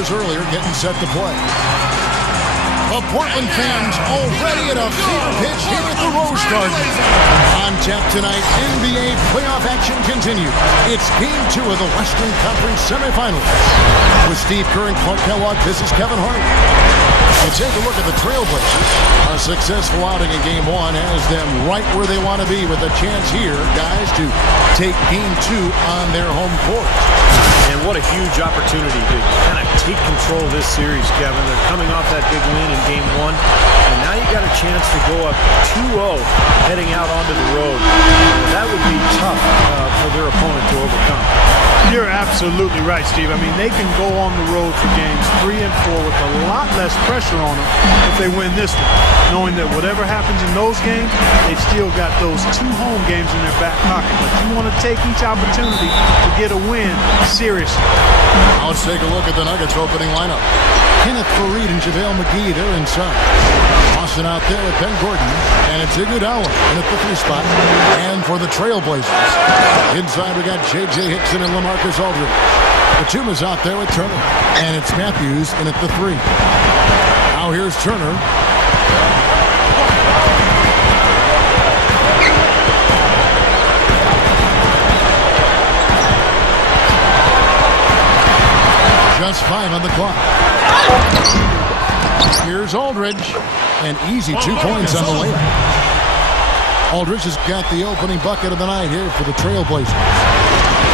Trailblazers earlier getting set to play. The Portland fans already at a fever pitch here at the Rose Garden. On tap tonight, NBA playoff action continues. It's Game 2 of the Western Conference semifinals. With Steve Kerr and Clark Kellogg, this is Kevin Hart. We'll take a look at the Trailblazers. A successful outing in Game 1 has them right where they want to be with a chance here, guys, to take Game 2 on their home court. And what a huge opportunity to kind of take control of this series, Kevin. They're coming off that big win in Game 1, and now you got a chance to go up 2-0 heading out onto the road. That would be tough for their opponent to overcome. You're absolutely right, Steve. I mean, they can go on the road for games 3 and 4 with a lot less pressure on them if they win this one, knowing that whatever happens in those games, they've still got those 2 home games in their back pocket. But you want to take each opportunity to get a win seriously. Now let's take a look at the Nuggets opening lineup. Kenneth Faried and JaVale McGee, they're inside. Austin out there with Ben Gordon, and it's Iguodala in at the 3 spot. And for the Trailblazers, inside we got J.J. Hickson and LaMarcus Aldridge. Batum is out there with Turner, and it's Matthews in at the 3. Now here's Turner. Just 5 on the clock. Here's Aldridge. An easy 2 points on the layup. Aldridge has got the opening bucket of the night here for the Trailblazers.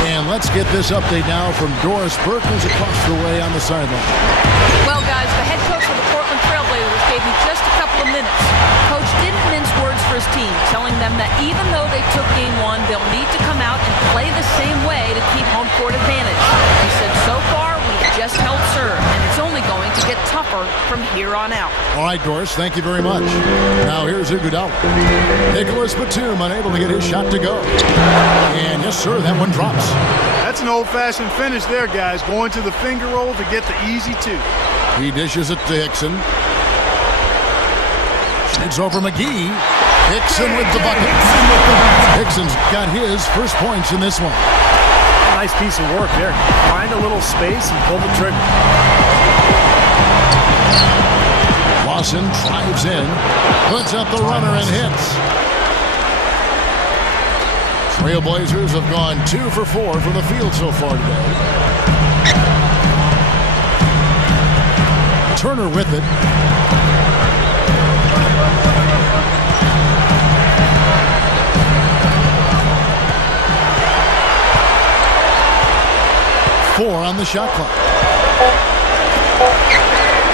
And let's get this update now from Doris Burke, who's across the way on the sideline. Well, guys, the head coach of the Portland Trailblazers gave me just a couple of minutes. Coach didn't mince words for his team, telling them that even though they took Game 1, they'll need to come out and play the same way to keep home court advantage. He said, so far, we've just held serve, and it's only going to get tougher from here on out. All right, Doris, thank you very much. Now here's Iguodala. Nicholas Batum unable to get his shot to go. And yes, sir, that one drops. That's an old-fashioned finish there, guys. Going to the finger roll to get the easy 2. He dishes it to Hickson. It's over McGee. Hickson with the bucket. Hickson's got his first points in this one. Nice piece of work there. Find a little space and pull the trigger. Lawson drives in, puts up the runner and hits. Trailblazers have gone 2 for 4 from the field so far today. Turner with it. Four on the shot clock.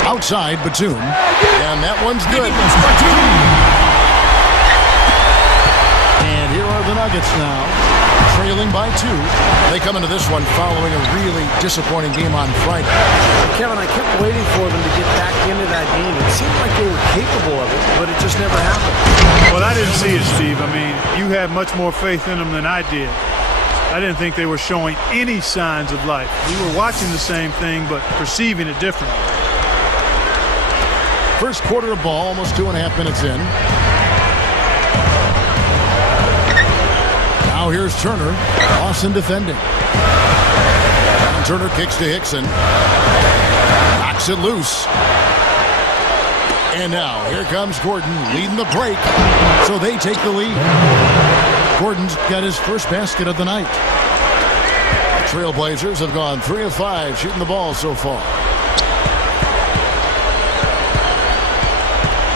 Outside Batum, and that one's good. And here are the Nuggets now, trailing by 2. They come into this one following a really disappointing game on Friday. Kevin, I kept waiting for them to get back into that game. It seemed like they were capable of it, but it just never happened. Well, I didn't see it, Steve. I mean, you had much more faith in them than I did. I didn't think they were showing any signs of life. We were watching the same thing, but perceiving it differently. First quarter of ball, almost 2.5 minutes in. Now here's Turner. Lawson defending. And Turner kicks to Hickson. Knocks it loose. And now here comes Gordon leading the break. So they take the lead. Gordon's got his first basket of the night. The Trailblazers have gone 3 of 5 shooting the ball so far.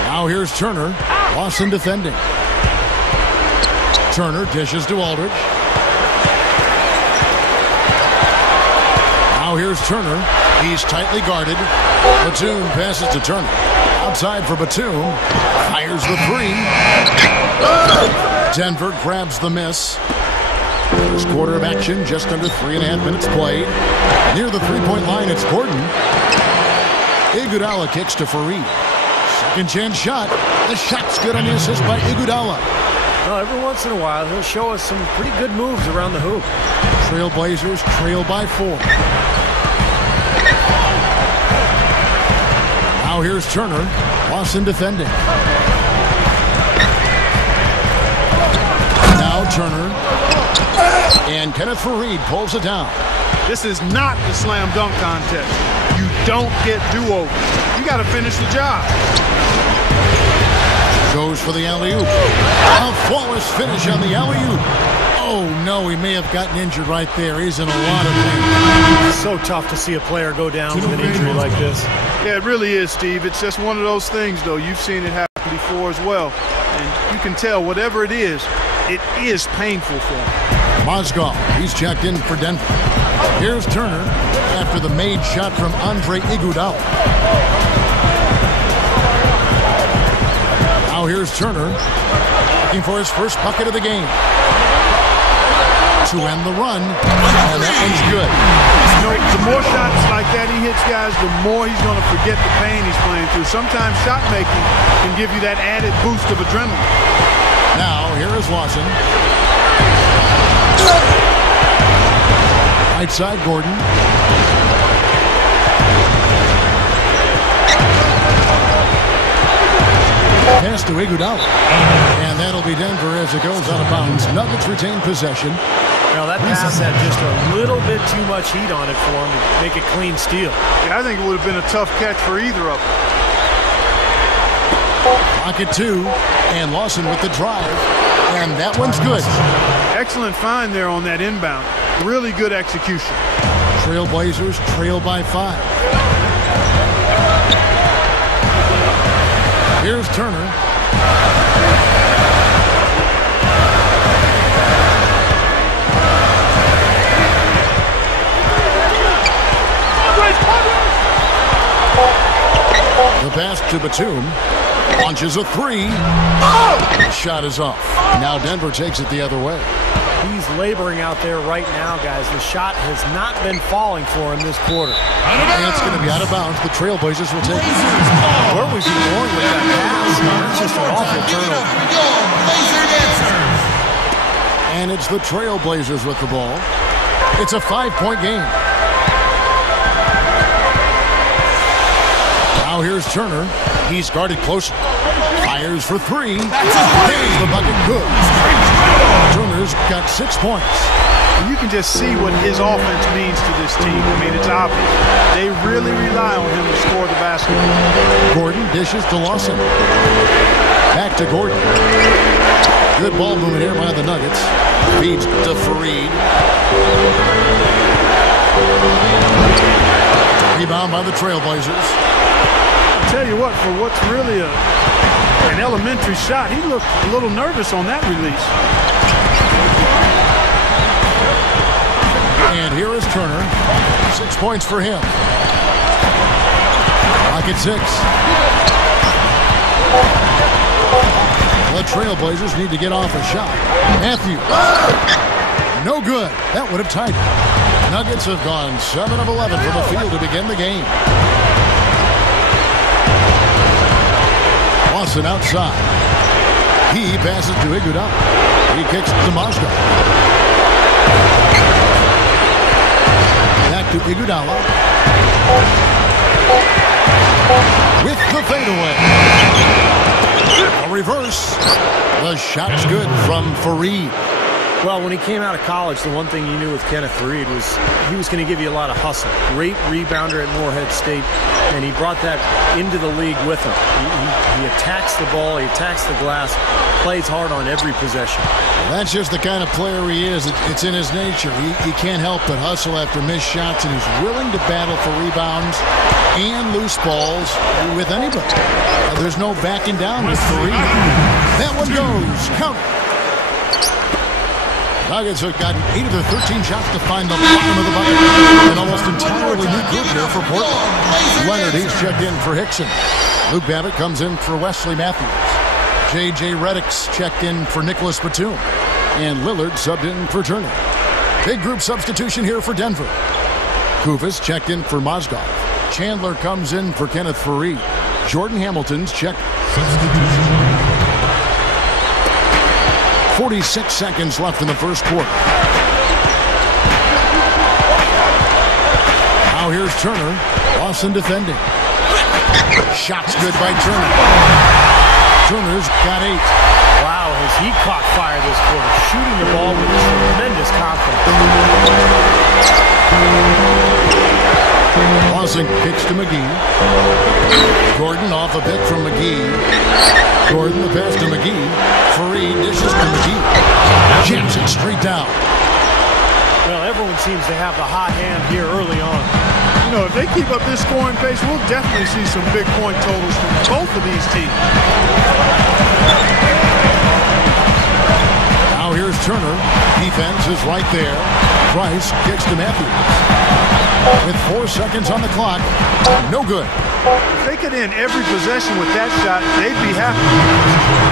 Now here's Turner. Lawson defending. Turner dishes to Aldridge. Now here's Turner. He's tightly guarded. Batum passes to Turner. Outside for Batum. Fires the 3. Denver grabs the miss. First quarter of action, just under 3.5 minutes played. Near the 3-point line, it's Gordon. Iguodala kicks to Faried. Second chance shot. The shot's good on the assist by Iguodala. Well, every once in a while, he'll show us some pretty good moves around the hoop. Trailblazers trail by 4. Now here's Turner. Lawson defending. Now Turner. And Kenneth Faried pulls it down. This is not the slam dunk contest. You don't get do-overs. You got to finish the job. Goes for the alley-oop. A flawless finish on the alley-oop. Oh, no, he may have gotten injured right there. He's in a lot of pain. It's so tough to see a player go down with an injury like this. Yeah, it really is, Steve. It's just one of those things, though. You've seen it happen before as well. And you can tell whatever it is painful for him. Mozgov, he's checked in for Denver. Here's Turner after the made shot from Andre Iguodala. Now here's Turner looking for his first bucket of the game. To end the run, and that one's good. You know, the more shots like that he hits, guys, the more he's going to forget the pain he's playing through. Sometimes shot making can give you that added boost of adrenaline. Now, here is Lawson. Right side, Gordon. Pass to Iguodala. And that'll be Denver as it goes out of bounds. Nuggets retain possession. Now that pass had just a little bit too much heat on it for him to make a clean steal. Yeah, I think it would have been a tough catch for either of them. Pocket two, and Lawson with the drive. And that one's good. Excellent find there on that inbound. Really good execution. Trailblazers trail by 5. Here's Turner. The pass to Batum. Launches a 3. The shot is off. Now Denver takes it the other way. He's laboring out there right now, guys. The shot has not been falling for him this quarter. And it's going to be out of bounds. The Trailblazers will take it. Where was he going with that pass? That's just an awful turnover. And it's the Trailblazers with the ball. It's a 5-point game. Now here's Turner. He's guarded close. Fires for 3. There's the bucket. Good. Turner's got 6 points. And you can just see what his offense means to this team. I mean, it's obvious. They really rely on him to score the basketball. Gordon dishes to Lawson. Back to Gordon. Good ball movement here by the Nuggets. Feeds to Fareed. Rebound by the Trailblazers. I'll tell you what, for what's really an elementary shot, he looked a little nervous on that release. And here is Turner. 6 points for him. Pocket 6. The Trailblazers need to get off a shot. Matthews. No good. That would have tied it. Nuggets have gone 7 of 11 from the field to begin the game. Lawson outside. He passes to Iguodala. He kicks to Mozgov. Back to Iguodala. With the fadeaway. A reverse. The shot's good from Fareed. Well, when he came out of college, the one thing you knew with Kenneth Fareed was he was going to give you a lot of hustle. Great rebounder at Morehead State, and he brought that into the league with him. He attacks the ball, he attacks the glass, plays hard on every possession. That's just the kind of player he is. It's in his nature. He can't help but hustle after missed shots, and he's willing to battle for rebounds and loose balls with anybody. There's no backing down with Fareed. That one goes. Count it. Nuggets have gotten 8 of their 13 shots to find the bottom of the bucket. An almost entirely new group here for Portland. Leonard, he's checked in for Hickson. Luke Babbitt comes in for Wesley Matthews. J.J. Redick's checked in for Nicholas Batum. And Lillard subbed in for Turner. Big group substitution here for Denver. Kufis checked in for Mozgov. Chandler comes in for Kenneth Fareed. Jordan Hamilton's checked. 46 seconds left in the first quarter. Now here's Turner. Lawson defending. Shot's good by Turner. Turner's got 8. Wow, has he caught fire this quarter? Shooting the ball with tremendous confidence. Lawson kicks to McGee. Gordon off a pick from McGee. Gordon the pass to McGee. Fareed dishes to McGee. Jams it straight down. Well, everyone seems to have the hot hand here early on. You know, if they keep up this scoring pace, we'll definitely see some big point totals from both of these teams. Now here's Turner. Defense is right there. Price kicks to Matthews. With 4 seconds on the clock, no good. If they could end every possession with that shot, they'd be happy.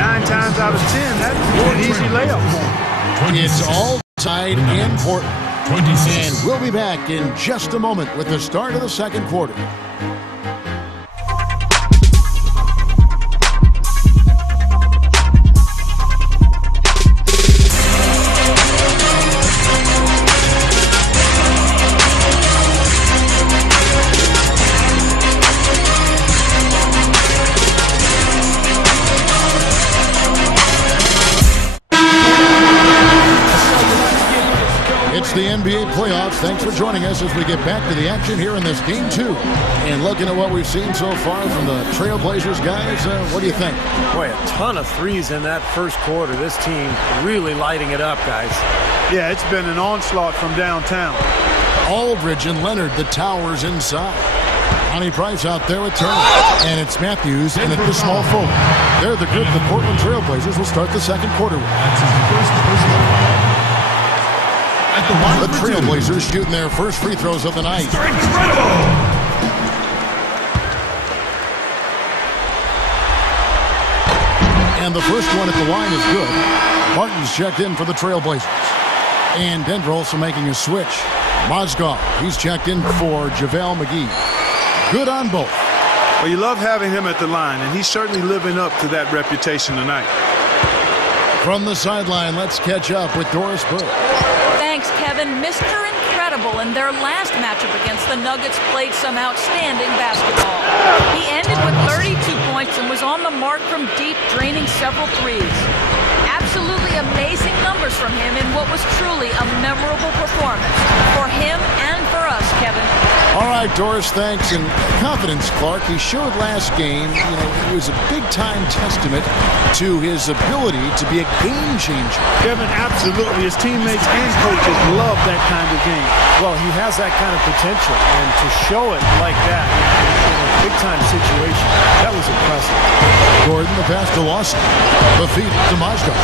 9 times out of 10, that's an easy layup. It's all tied in Portland. And we'll be back in just a moment with the start of the second quarter. The NBA playoffs. Thanks for joining us as we get back to the action here in this game 2. And looking at what we've seen so far from the Trailblazers guys, what do you think? Boy, a ton of threes in that first quarter. This team really lighting it up, guys. Yeah, it's been an onslaught from downtown. Aldridge and Leonard, the towers inside. Monty Price out there with Turner. And it's Matthews in at the small forward. They're the group the Portland Trailblazers will start the second quarter with. That's his first personal. The Trailblazers shooting their first free throws of the night. Incredible! And the first one at the line is good. Martin's checked in for the Trailblazers. And Denver also making a switch. Mozgov, he's checked in for JaVale McGee. Good on both. Well, you love having him at the line, and he's certainly living up to that reputation tonight. From the sideline, let's catch up with Doris Burke. Thanks, Kevin. Mr. Incredible in their last matchup against the Nuggets played some outstanding basketball. He ended with 32 points and was on the mark from deep, draining several threes. Absolutely amazing numbers from him in what was truly a memorable performance for him and for us, Kevin. All right, Doris, thanks. And confidence, Clark, he showed last game, it was a big-time testament to his ability to be a game changer. Kevin, absolutely. His teammates and coaches love that kind of game. Well, he has that kind of potential, and to show it like that in a big-time situation, that was impressive. Gordon, the pass to Lawson. The feed to Mozgov.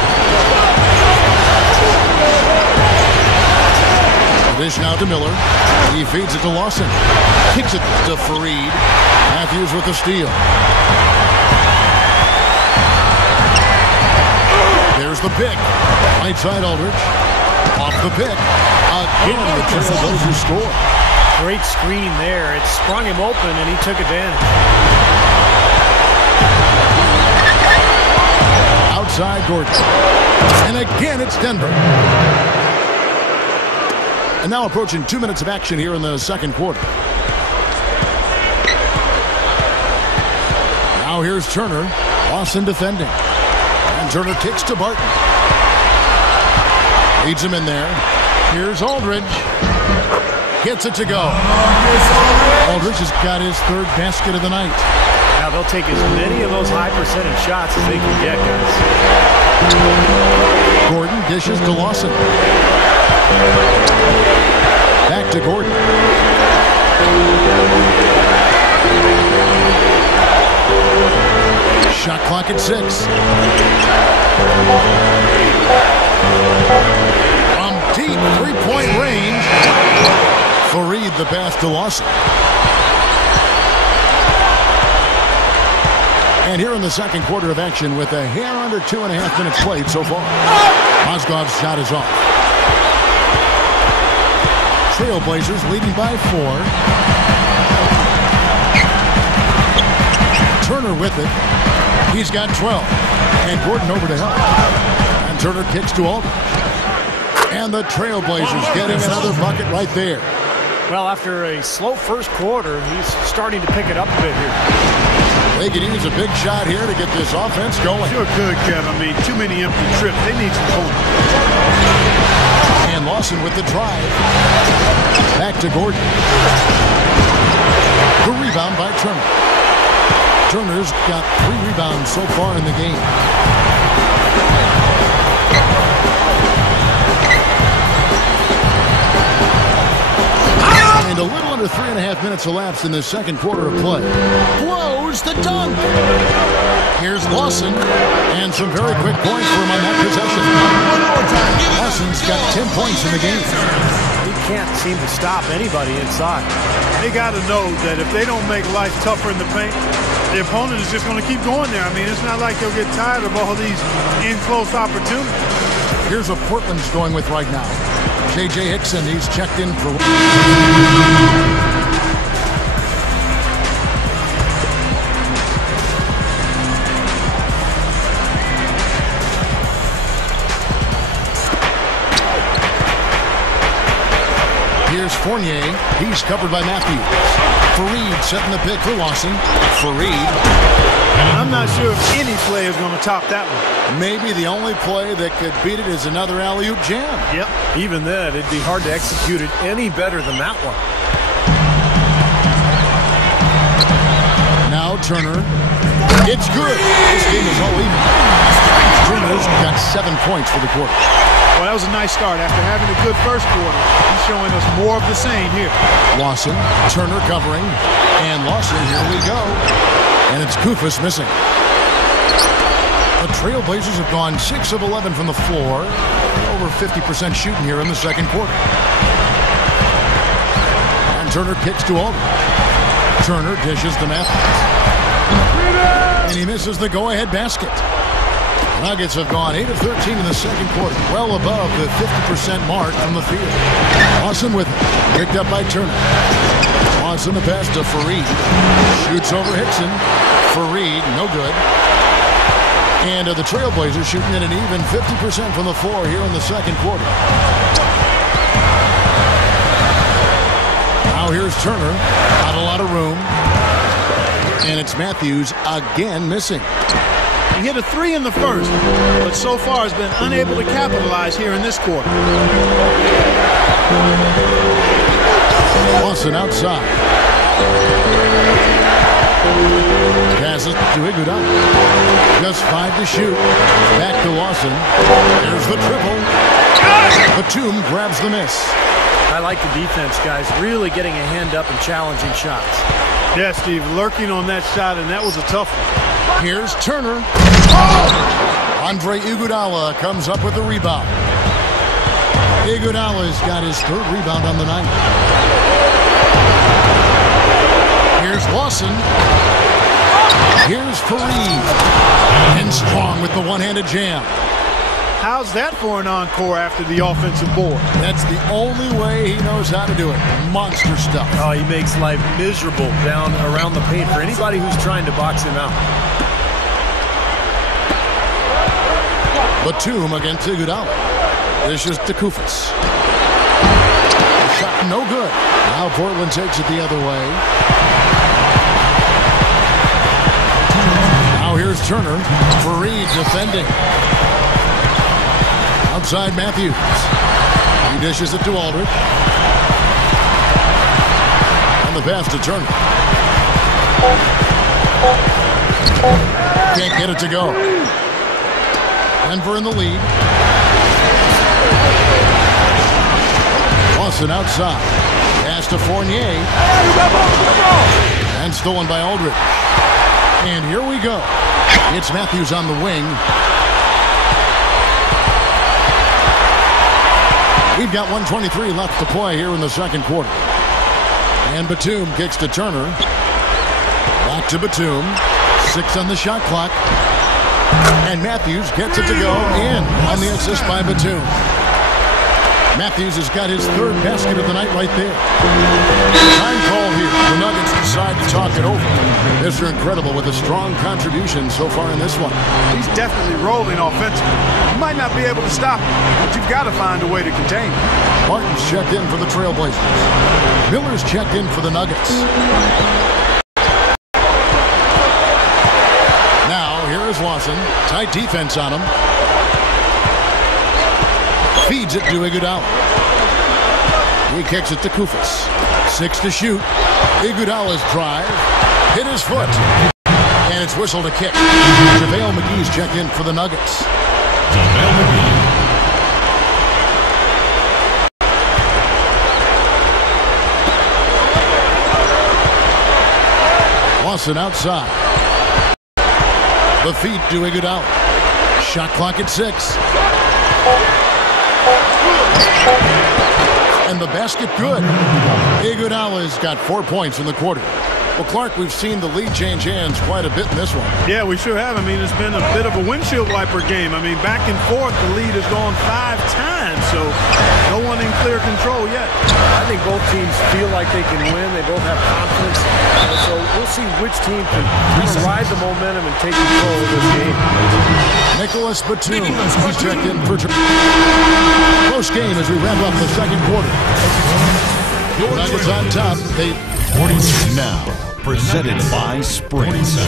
Dish now to Miller. He feeds it to Lawson. Kicks it to Fareed. Matthews with the steal. There's the pick. Right side Aldridge. Off the pick. Again, the Trailblazers score. Great screen there. It sprung him open, and he took advantage. Outside Gordon. And again, it's Denver. And now approaching 2 minutes of action here in the second quarter. Now here's Turner. Lawson defending. And Turner kicks to Barton. Leads him in there. Here's Aldridge. Gets it to go. Aldridge has got his third basket of the night. Now they'll take as many of those high percentage shots as they can get, guys. Gordon dishes to Lawson. Back to Gordon. Shot clock at 6. From deep three-point range, Fareed the pass to Lawson. And here in the second quarter of action with a hair under 2.5 minutes played so far. Mozgov's shot is off. Trailblazers leading by 4. Turner with it. He's got 12. And Gordon over to help. And Turner kicks to Aldridge. And the Trailblazers getting another bucket right there. Well, after a slow first quarter, he's starting to pick it up a bit here. They could use a big shot here to get this offense going. Sure could, Kevin. I mean, too many empty trips. They need some points. And Lawson with the drive. Back to Gordon. The rebound by Turner. Turner's got 3 rebounds so far in the game. And a little under 3.5 minutes elapsed in the second quarter of play. Blows the dunk. Here's Lawson. And some very quick points for him on that possession. Lawson's got 10 points in the game. He can't seem to stop anybody inside. They got to know that if they don't make life tougher in the paint, the opponent is just going to keep going there. I mean, it's not like they'll get tired of all these in-close opportunities. Here's what Portland's going with right now. J.J. Hickson, he's checked in for... Here's Fournier. He's covered by Matthews. Fareed setting the pick for Lawson. Fareed. I'm not sure if any play is going to top that one. Maybe the only play that could beat it is another alley-oop jam. Yep. Even then, it'd be hard to execute it any better than that one. Now Turner. It's good. This game is all even. Turner's got 7 points for the quarter. Well, that was a nice start. After having a good first quarter, he's showing us more of the same here. Lawson, Turner covering, and Lawson, here we go. And it's Kufis missing. The Trailblazers have gone 6 of 11 from the floor. Over 50% shooting here in the second quarter. And Turner kicks to Aldridge. Turner dishes to Matthews. And he misses the go-ahead basket. Nuggets have gone 8 of 13 in the second quarter, well above the 50% mark from the field. Lawson with it, picked up by Turner. Lawson the pass to Fareed. Shoots over Hickson. Fareed, no good. And the Trailblazers shooting at an even 50% from the floor here in the second quarter. Now here's Turner, not a lot of room. And it's Matthews again missing. He hit a 3 in the first, but so far has been unable to capitalize here in this quarter. Lawson outside. Passes to Iguodala. Just 5 to shoot. Back to Lawson. There's the triple. Batum grabs the miss. I like the defense, guys. Really getting a hand up and challenging shots. Yeah, Steve, lurking on that shot, and that was a tough one. Here's Turner. Andre Iguodala comes up with the rebound. Iguodala's got his 3rd rebound on the night. Here's Lawson. Here's Fareed. And Strong with the one-handed jam. How's that for an encore after the offensive board? That's the only way he knows how to do it. Monster stuff. Oh, he makes life miserable down around the paint for anybody who's trying to box him out. Batum against Iguodala. This is to Kufis. Shot no good. Now Portland takes it the other way. Now here's Turner. Fareed defending. Outside Matthews. He dishes it to Aldridge. And the pass to Turner. Can't get it to go. Denver in the lead. Lawson outside. Pass to Fournier. And stolen by Aldridge. And here we go. It's Matthews on the wing. We've got 1:23 left to play here in the second quarter. And Batum kicks to Turner. Back to Batum. 6 on the shot clock. And Matthews gets it to go in on the assist by Batum. Matthews has got his 3rd basket of the night right there. Time call here. The Nuggets decide to talk it over. They're incredible with a strong contribution so far in this one. He's definitely rolling offensively. You might not be able to stop him, but you've got to find a way to contain him. Martin's checked in for the Trailblazers. Miller's checked in for the Nuggets. Now, here is Lawson. Tight defense on him. Feeds it to Iguodala. He kicks it to Kufis. 6 to shoot. Iguodala's drive. Hit his foot. And it's whistled a kick. JaVale McGee's checked in for the Nuggets. JaVale McGee. Lawson outside. The feed to Iguodala. Shot clock at 6. And the basket good. Iguodala's got 4 points in the quarter. Well, Clark, we've seen the lead change hands quite a bit in this one. Yeah, we sure have. I mean, it's been a bit of a windshield wiper game. I mean, back and forth, the lead has gone 5 times, so no one in clear control yet. I think both teams feel like they can win. They both have confidence. So we'll see which team can ride the momentum and take control of this game. Nicholas Batum checked in for close game as we wrap up the second quarter. Nuggets on top. They 42 now. Presented by Sprint Center.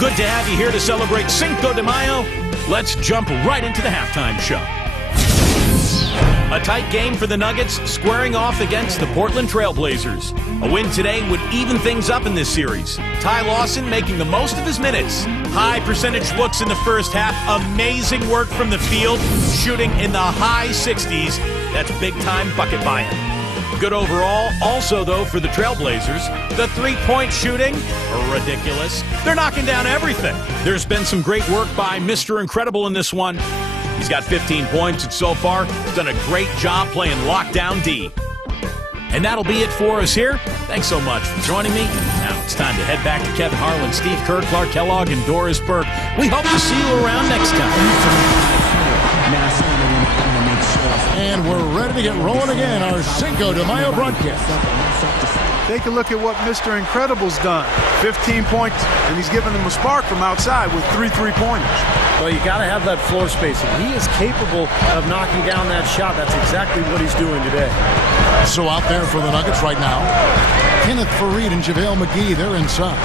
Good to have you here to celebrate Cinco de Mayo. Let's jump right into the halftime show. A tight game for the Nuggets, squaring off against the Portland Trail Blazers. A win today would even things up in this series. Ty Lawson making the most of his minutes. High percentage looks in the first half. Amazing work from the field, shooting in the high 60s. That's big-time bucket by him. Good overall. Also, though, for the Trailblazers, the three-point shooting, ridiculous. They're knocking down everything. There's been some great work by Mr. Incredible in this one. He's got 15 points, and so far, done a great job playing lockdown D. And that'll be it for us here. Thanks so much for joining me. Now it's time to head back to Kevin Harlan, Steve Kerr, Clark Kellogg, and Doris Burke. We hope to see you around next time. And we're ready to get rolling again, our Cinco de Mayo broadcast. Take a look at what Mr. Incredible's done. 15 points, and he's given them a spark from outside with 3 3-pointers. Well, you got to have that floor spacing. He is capable of knocking down that shot. That's exactly what he's doing today. So out there for the Nuggets right now, Kenneth Faried and JaVale McGee, they're inside.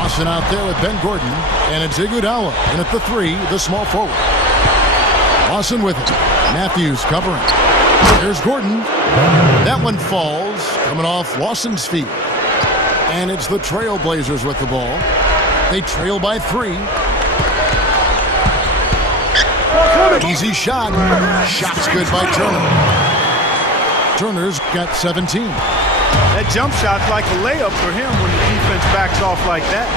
Lawson out there with Ben Gordon, and it's Iguodala. And at the 3, the small forward. Lawson with it. Matthews covering. There's Gordon. That one falls, coming off Lawson's feet. And it's the Trailblazers with the ball. They trail by 3. Easy shot. Shot's good by Turner. Turner's got 17. That jump shot's like a layup for him when the defense backs off like that.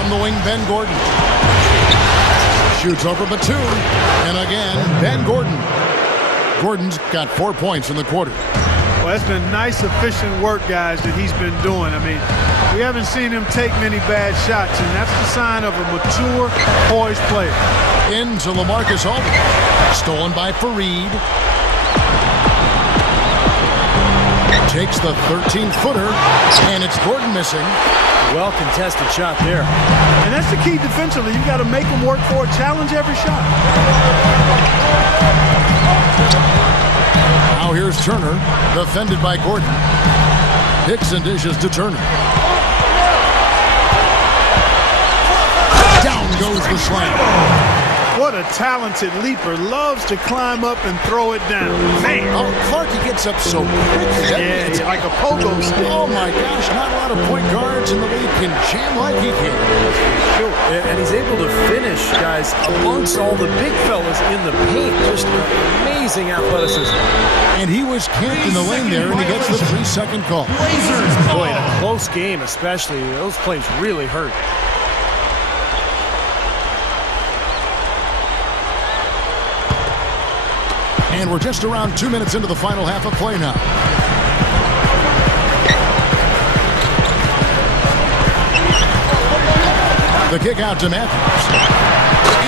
On the wing, Ben Gordon. Shoots over Batum. And again, Ben Gordon. Gordon's got 4 points in the quarter. Well, that's been nice, efficient work, guys, that he's been doing. I mean, we haven't seen him take many bad shots, and that's the sign of a mature, poised player. Into LaMarcus Aldridge. Stolen by Faried. Takes the 13-footer, and it's Gordon missing. Well-contested shot there. And that's the key defensively. You've got to make them work for it, challenge every shot. Now here's Turner, defended by Gordon. Picks and dishes to Turner. Down goes the slam. What a talented leaper. Loves to climb up and throw it down. Man. Oh, Clark, he gets up so quickly. Yeah, it's like a pogo stick. Oh, my gosh. Not a lot of point guards in the league can jam like he can. Sure. And he's able to finish, guys, amongst all the big fellas in the paint. Just amazing athleticism. And he was camped in the lane there, and he gets the 3-second call. Boy, in a close game especially, those plays really hurt. And we're just around 2 minutes into the final half of play now. The kick out to Matthews.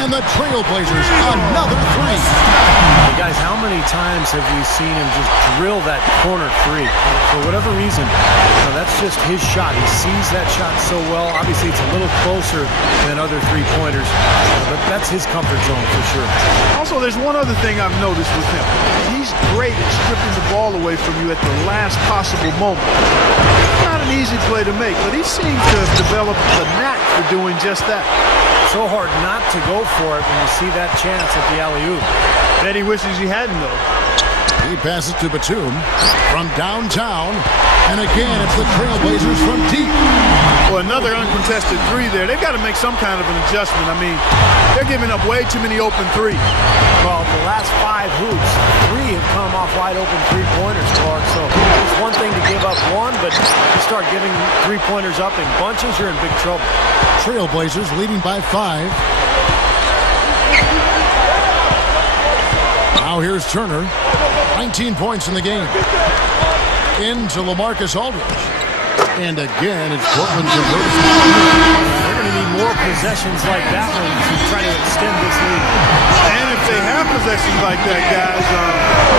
And the Trailblazers, another 3. Hey guys, how many times have we seen him just drill that corner 3? For whatever reason, that's just his shot. He sees that shot so well. Obviously, it's a little closer than other three-pointers, but that's his comfort zone for sure. Also, there's one other thing I've noticed with him. He's great at stripping the ball away from you at the last possible moment. Not an easy play to make, but he seems to have developed the knack for doing just that. So hard not to go for it when you see that chance at the alley-oop. Bet he wishes he hadn't, though. He passes to Batum from downtown. And again, it's the Trailblazers from deep. Well, another uncontested three there. They've got to make some kind of an adjustment. I mean, they're giving up way too many open threes. Well, the last 5 hoops, 3 have come off wide open three-pointers, Clark. So it's one thing to give up one, but you start giving three-pointers up in bunches, you're in big trouble. Trailblazers leading by 5. Now here's Turner. 19 points in the game. Into LaMarcus Aldridge. And again, it's Portland's reverse. They're going to need more possessions like that one to try to extend this lead. And if they have possessions like that, guys,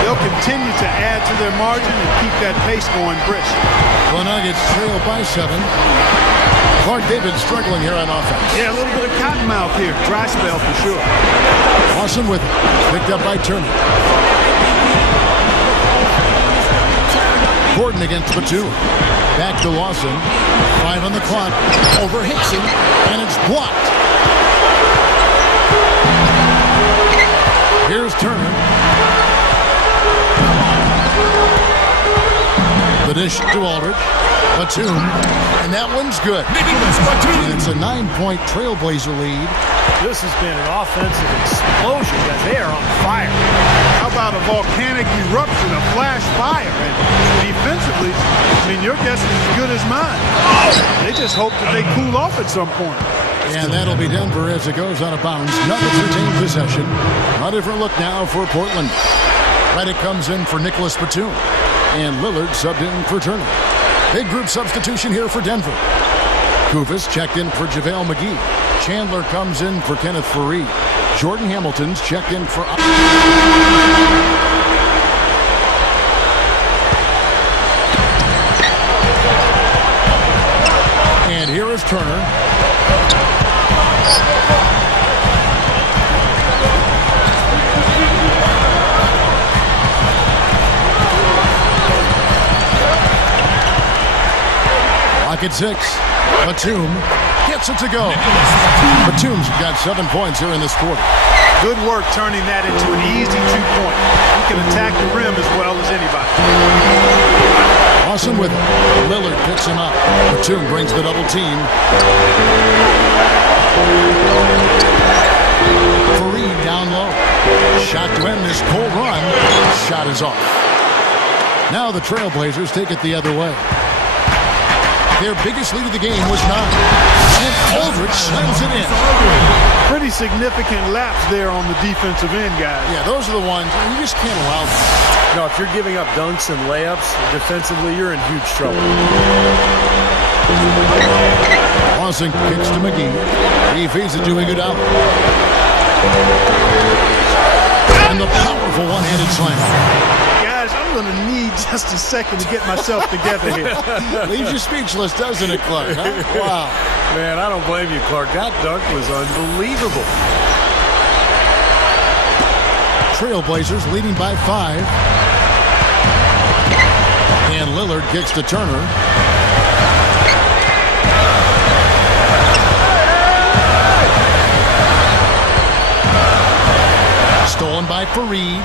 they'll continue to add to their margin and keep that pace going brisk. The Nuggets trail by 7. Clark David struggling here on offense. Yeah, a little bit of cottonmouth here. Dry spell for sure. Lawson with it. Picked up by Turner. Gordon against Batum. Back to Lawson. 5 on the clock. Over Hickson. And it's blocked. Here's Turner. The dish to Aldridge. Batum. And that one's good. And it's a 9-point Trailblazer lead. This has been an offensive explosion, guys. They are on fire. How about a volcanic eruption, a flash fire? And defensively, I mean, your guess is as good as mine. They just hope that they cool off at some point. And that'll be Denver as it goes out of bounds. Nuggets retain possession. A different look now for Portland. Redick comes in for Nicholas Batum. And Lillard subbed in for Turner. Big group substitution here for Denver. Kufis checked in for JaVale McGee. Chandler comes in for Kenneth Faried. Jordan Hamilton's checked in for... And here is Turner. Lock at 6. Batum gets it to go. Batum's got 7 points here in this quarter. Good work turning that into an easy 2-point. He can attack the rim as well as anybody. Awesome with it. Lillard picks him up. Batum brings the double team. Faried down low. Shot to end this cold run. Shot is off. Now the Trailblazers take it the other way. Their biggest lead of the game was 9. And Aldridge slams it in. Pretty significant laps there on the defensive end, guys. Yeah, those are the ones you just can't allow them. No, if you're giving up dunks and layups, defensively, you're in huge trouble. Lawson kicks to McGee. He feeds it to Iguodala. And the powerful one-handed slam. I'm going to need just a second to get myself together here. Leaves you speechless, doesn't it, Clark? Huh? Wow. Man, I don't blame you, Clark. That dunk was unbelievable. Trailblazers leading by 5. And Lillard kicks to Turner. Stolen by Faried.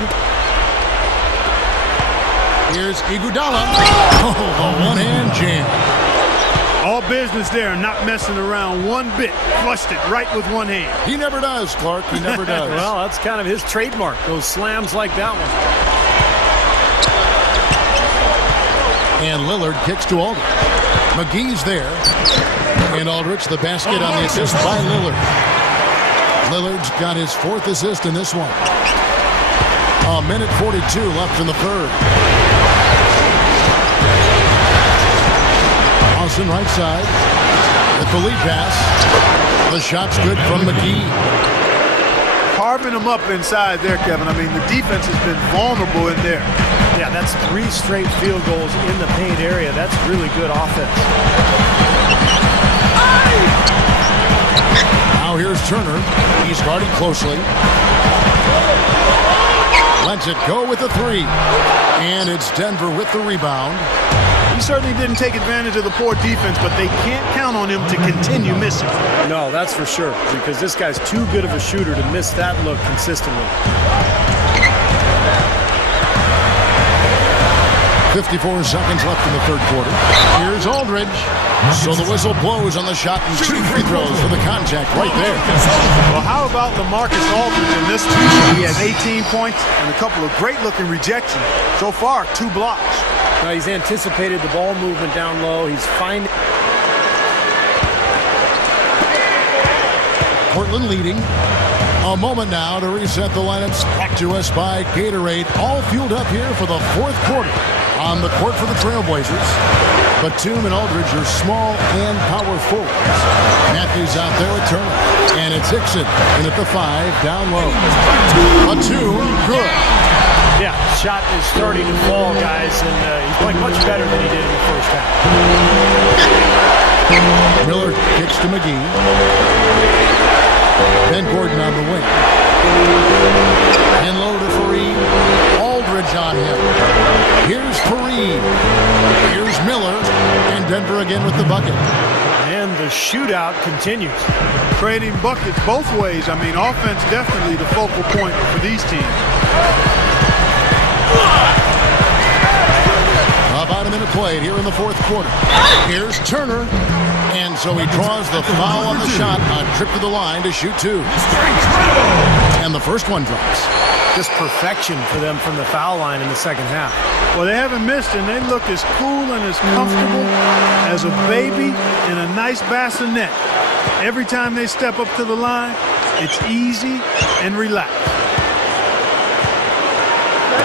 Here's Iguodala. Oh, the one-hand jam. All business there, not messing around one bit. Flushed it right with one hand. He never does, Clark. He never does. Well, that's kind of his trademark, those slams like that one. And Lillard kicks to Aldridge. McGee's there. And Aldridge, the basket on the assist by Lillard. Lillard's got his 4th assist in this one. A minute 42 left in the third. Austin right side with the lead pass. The shot's good from McGee. Carving them up inside there, Kevin. I mean, the defense has been vulnerable in there. Yeah, that's 3 straight field goals in the paint area. That's really good offense. Now here's Turner. He's guarded closely. Lets it go with the 3. And it's Denver with the rebound. He certainly didn't take advantage of the poor defense, but they can't count on him to continue missing. No, that's for sure, because this guy's too good of a shooter to miss that look consistently. 54 seconds left in the third quarter. Here's Aldridge. So the whistle blows on the shot and 2 free throws for the contact right there. Well, how about LaMarcus Aldridge in this one? He has 18 points and a couple of great-looking rejections. So far, 2 blocks. Now he's anticipated the ball movement down low. He's finding... Portland leading. A moment now to reset the lineups. Back to us by Gatorade. All fueled up here for the fourth quarter. On the court for the Trailblazers. Batum and Aldridge are small and power forwards. Matthews out there with Turner. And it's Hickson in at the 5, down low. Batum, good. Yeah, shot is starting to fall, guys, and he's playing much better than he did in the first half. Miller kicks to McGee. Ben Gordon on the wing. And low to Fareed. Aldridge on him. Here's Fareed. Here's Miller. And Denver again with the bucket. And the shootout continues. Trading buckets both ways. I mean, offense definitely the focal point for these teams. About a minute played here in the fourth quarter. Here's Turner. And so he draws the foul on the shot on trip to the line to shoot 2. And the first one drops. Just perfection for them from the foul line in the second half. Well, they haven't missed, and they look as cool and as comfortable as a baby in a nice bassinet. Every time they step up to the line, it's easy and relaxed.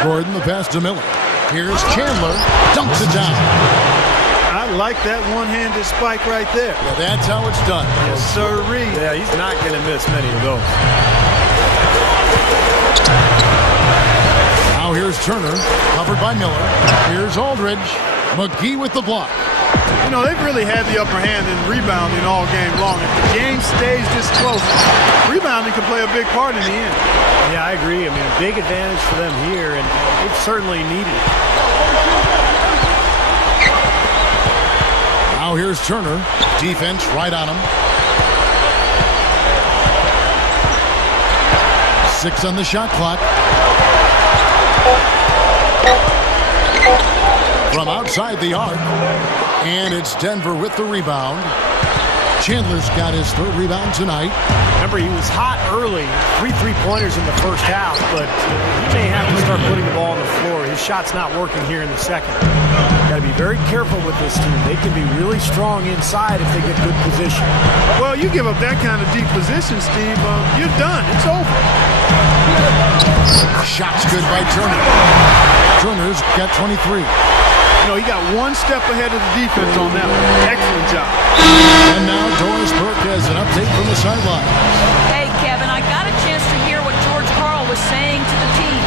Gordon, the pass to Miller. Here's Chandler. Dunks it down. I like that one-handed spike right there. Yeah, that's how it's done. Yes, sirree. Yeah, he's not going to miss many of those. Now here's Turner, covered by Miller. Here's Aldridge. McGee with the block. You know, they've really had the upper hand in rebounding all game long. If the game stays this close, rebounding can play a big part in the end. Yeah, I agree. I mean, a big advantage for them here, and they've certainly needed it. Now here's Turner. Defense right on him. 6 on the shot clock. From outside the arc. And it's Denver with the rebound. Chandler's got his 3rd rebound tonight. Remember, he was hot early. 3 3-pointers in the first half, but he may have to start putting the ball on the floor. His shot's not working here in the second. Got to be very careful with this team. They can be really strong inside if they get good position. Well, you give up that kind of deep position, Steve, you're done. It's over. Shot's good by Turner. Turner's got 23. You know, he got one step ahead of the defense on that one. Excellent job. And now Doris Burke has an update from the sideline. Hey, Kevin, I got a chance to hear what George Karl was saying to the team.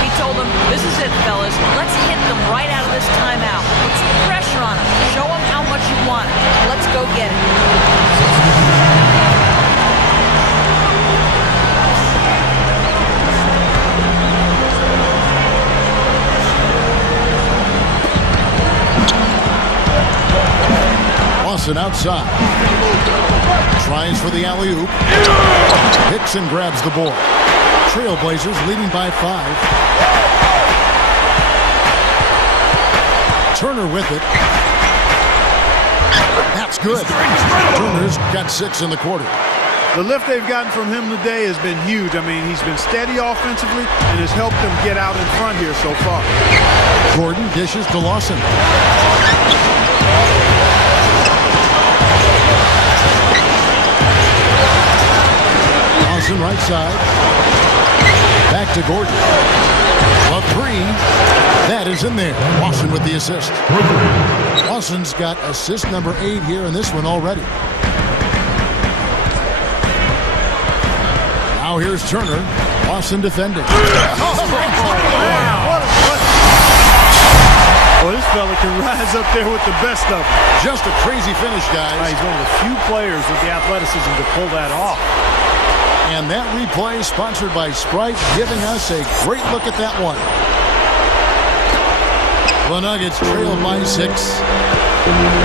He told them, this is it, fellas. Let's hit them right out of this timeout. Put some pressure on them. Show them how much you want it. Let's go get it. Lawson outside. Tries for the alley-oop. Hickson grabs the board. Trailblazers leading by 5. Turner with it. That's good. Turner's got 6 in the quarter. The lift they've gotten from him today has been huge. I mean, he's been steady offensively and has helped them get out in front here so far. Gordon dishes to Lawson. Lawson right side. Back to Gordon. A 3. That is in there. Lawson with the assist. Lawson's got assist number 8 here in this one already. Now here's Turner. Lawson defending. Well, this fella can rise up there with the best of them. Just a crazy finish, guys. He's one of the few players with the athleticism to pull that off. And that replay sponsored by Sprite, giving us a great look at that one. The Nuggets trail by 6.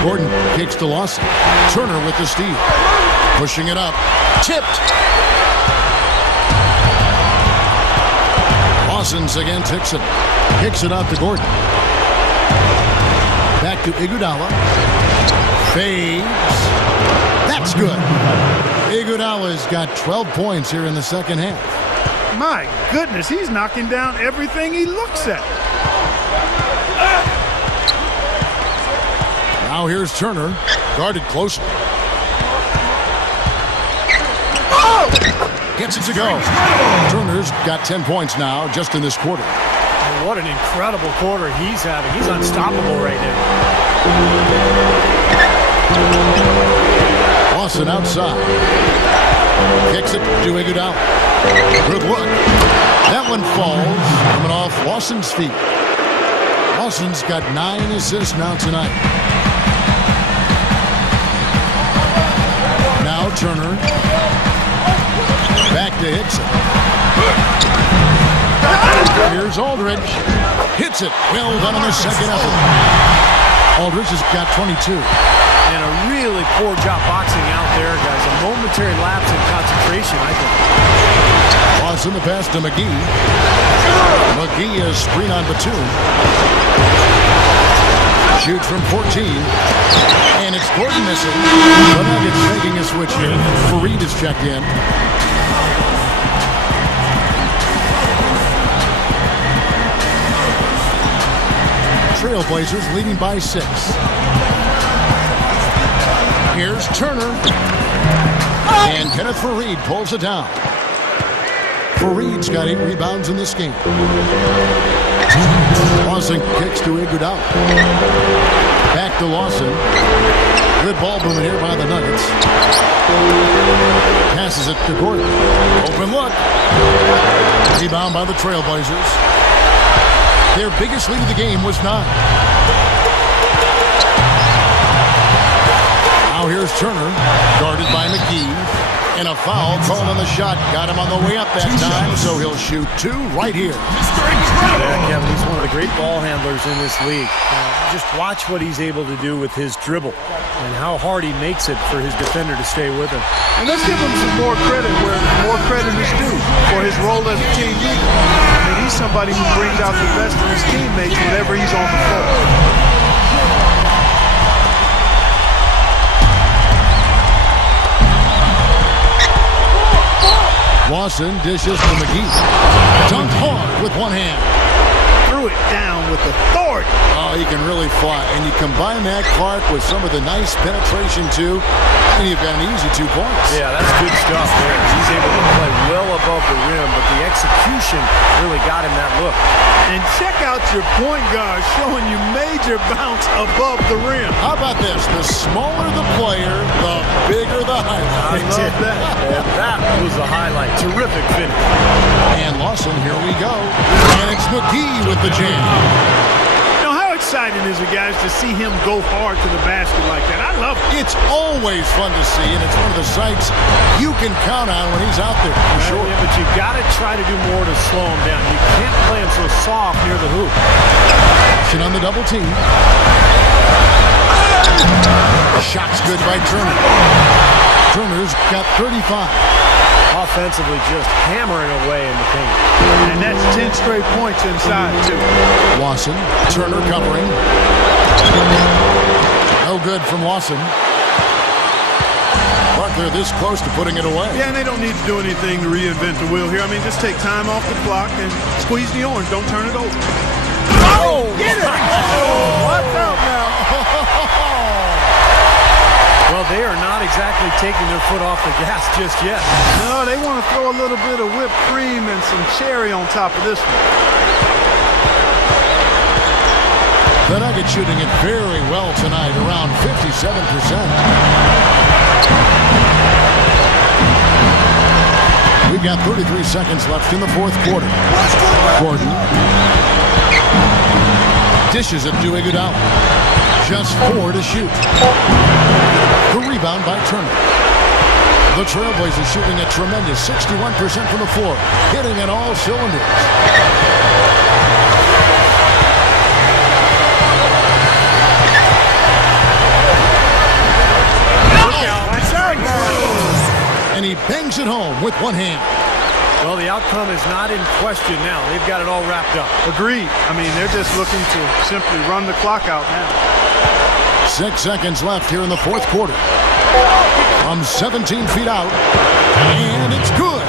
Gordon kicks to Lawson. Turner with the steal. Pushing it up. Tipped. Lawson's against Hickson. Kicks it out to Gordon. to Iguodala. Fades. That's good. Iguodala's got 12 points here in the second half. My goodness, he's knocking down everything he looks at. Now here's Turner, guarded closely. Gets it to go. Turner's got 10 points now just in this quarter. And what an incredible quarter he's having. He's unstoppable right now. Lawson outside. Kicks it to Iguodala. Good look. That one falls. Coming off Lawson's feet. Lawson's got 9 assists now tonight. Now Turner. Back to Hickson. Here's Aldridge. Hits it. Well done on the second effort. Aldridge has got 22. And a really poor job boxing out there, guys. A momentary lapse in concentration, I think. Lawson the pass to McGee. McGee is screen on Batum. Shoots from 14. And it's Gordon missing. The Nuggets making a switch here. Fareed is checked in. Trailblazers leading by 6. Here's Turner. And Kenneth Fareed pulls it down. Fareed's got 8 rebounds in this game. Lawson kicks to Iguodala. Back to Lawson. Good ball movement here by the Nuggets. Passes it to Gordon. Open look. Rebound by the Trailblazers. Their biggest lead of the game was 9. Now here's Turner, guarded by McGee. And a foul called on the shot. Got him on the way up that time, so he'll shoot 2 right here. Yeah, Kevin, he's one of the great ball handlers in this league. Just watch what he's able to do with his dribble and how hard he makes it for his defender to stay with him. And let's give him some more credit where more credit is due for his role as a team leader. I mean, he's somebody who brings out the best in his teammates whenever he's on the floor. Lawson dishes to McGee. Dunked hard with one hand. Threw it down with authority. Oh, he can really fly. And you combine that, Clark, with some of the nice penetration, too, and you've got an easy 2 points. Yeah, that's good stuff there. He's able to play well above the rim, but the execution really got him that look. And check out your point guard showing you major bounce above the rim. How about this? The smaller the player, the bigger the highlight. I love that. And that was the highlight. Terrific finish. And Lawson, here we go. And it's McGee with the jam. You know, how exciting is it, guys, to see him go hard to the basket like that? I love it. It's always fun to see, and it's one of the sights you can count on when he's out there, for sure. Yeah, but you got to try to do more to slow him down. You can't play him so soft near the hoop. Action on the double team. Shot's good by Turner. Turner's got 35. Offensively, just hammering away in the paint. And that's 10 straight points inside, too. Lawson, Turner covering. No good from Lawson. But they're this close to putting it away. Yeah, and they don't need to do anything to reinvent the wheel here. I mean, just take time off the clock and squeeze the orange. Don't turn it over. Oh, get it! Oh, what's up now? Well, they are not exactly taking their foot off the gas just yet. No, they want to throw a little bit of whipped cream and some cherry on top of this one. The Nuggets shooting it very well tonight, around 57%. We've got 33 seconds left in the fourth quarter. Gordon dishes it to Iguodala. Just 4 to shoot. The rebound by Turner. The Trailblazers shooting a tremendous 61% from the floor, hitting at all cylinders. And he bangs it home with one hand. Well, the outcome is not in question now. They've got it all wrapped up. Agreed. I mean, they're just looking to simply run the clock out now. 6 seconds left here in the fourth quarter. From 17 feet out, and it's good.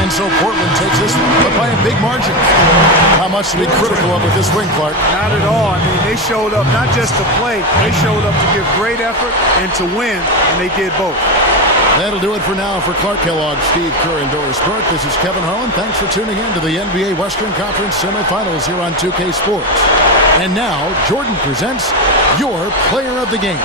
And so Portland takes this one, but by a big margin. How much to be critical of with this win, Clark? Not at all. I mean, they showed up not just to play, they showed up to give great effort and to win, and they did both. That'll do it for now. For Clark Kellogg, Steve Kerr, and Doris Burke, this is Kevin Harlan. Thanks for tuning in to the NBA Western Conference semifinals here on 2K Sports. And now, Jordan presents your player of the game.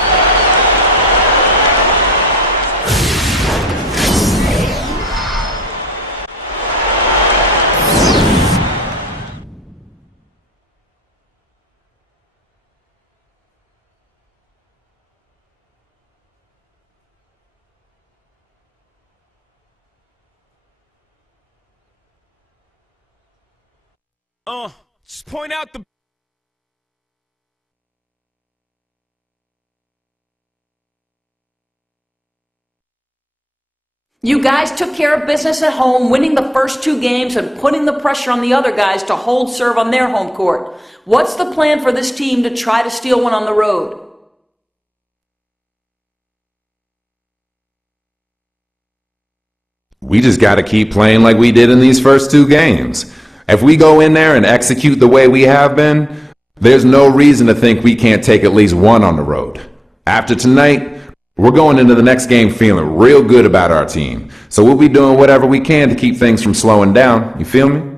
Just point out the... You guys took care of business at home, winning the first 2 games and putting the pressure on the other guys to hold serve on their home court. What's the plan for this team to try to steal one on the road? We just got to keep playing like we did in these first 2 games. If we go in there and execute the way we have been, there's no reason to think we can't take at least 1 on the road. After tonight, we're going into the next game feeling real good about our team. So we'll be doing whatever we can to keep things from slowing down. You feel me?